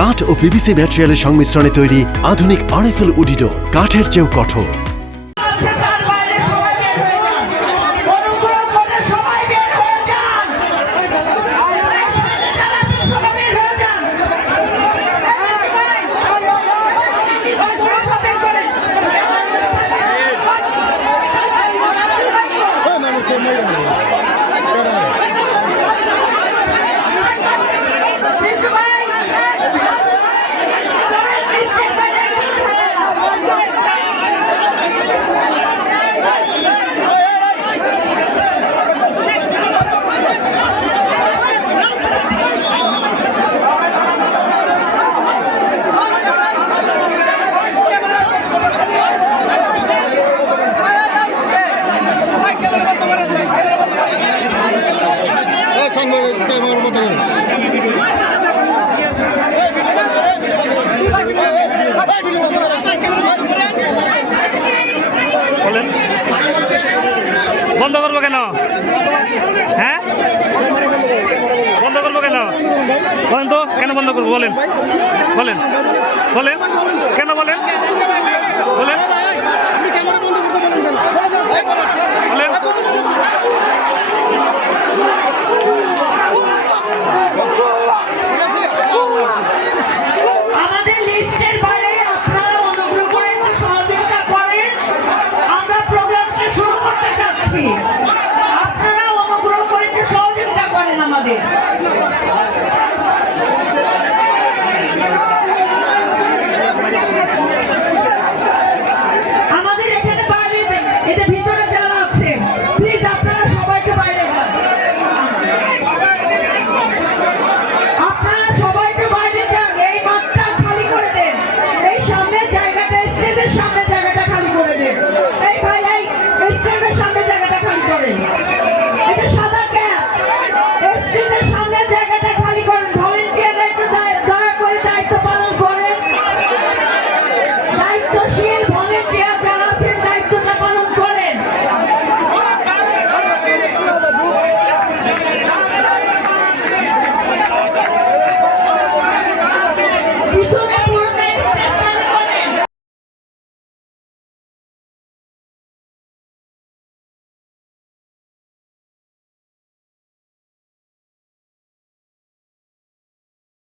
কাঠ ও পিভিসি ম্যাটেরিয়ালের সংমিশ্রণে তৈরি আধুনিক আরএফএল উডি ডোর, কাঠের চেয়েও কঠোর। বন্ধ করবো কেন? হ্যাঁ, বন্ধ করবো কেন? বলেন তো, কেন বন্ধ করবো? বলেন বলেন বলেন কেন বলেন বলেন বলেন। আমাদের লিস্টের বাইরে আপনারা অনুগ্রহ করে একটু সহযোগিতা করেন, আমরা প্রোগ্রামটা শুরু করতে চাচ্ছি। আপনারা অনুগ্রহ করে একটু সহযোগিতা করেন আমাদের। আমাদের এখানে বাইরে, এটা ভিতরে যারা আছে প্লিজ আপনারা সবাইকে বাইরে যান, আপনারা সবাইকে বাইরে যান। এই মাঠটা খালি করে দেন, এই সামনের জায়গাটা, স্টেজের সামনের জায়গাটা খালি করে দেন। এই ভাই, এই স্টেজের সামনের জায়গাটা খালি করেন। এটা সাদা ক্যাপ, স্টেজের সামনের জায়গাটা খালি করেন। ভলেন্টিয়াররা একটু দয়া করে দায়িত্ব পালন করেন। দায়িত্বশীল ভলেন্টিয়ার যারা আছেন দায়িত্বটা পালন করেন। পিছন